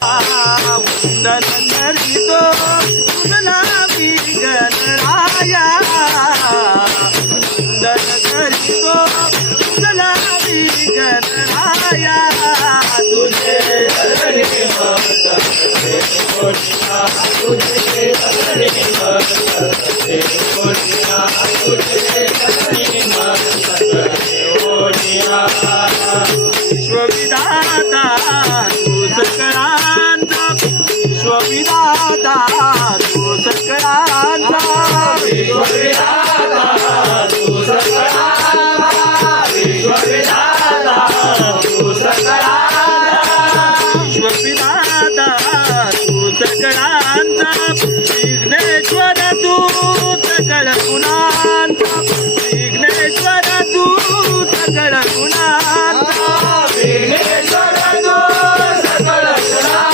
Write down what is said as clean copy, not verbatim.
वंदन करीतो तुझला मी गणराया वंदन करीतो तुझला मी गणराया तुझे चरणी मस्तके कोणिया तुझे चरणी मस्तके कोणिया तुझे चरणी मस्तके कोणिया विश्वविधाता तू सकळांचा विश्वविधाता तू सकळांचा विश्वविधाता तू सकळांचा विश्वविधाता तू सकळांचा विश्वविधाता तू सकळांचा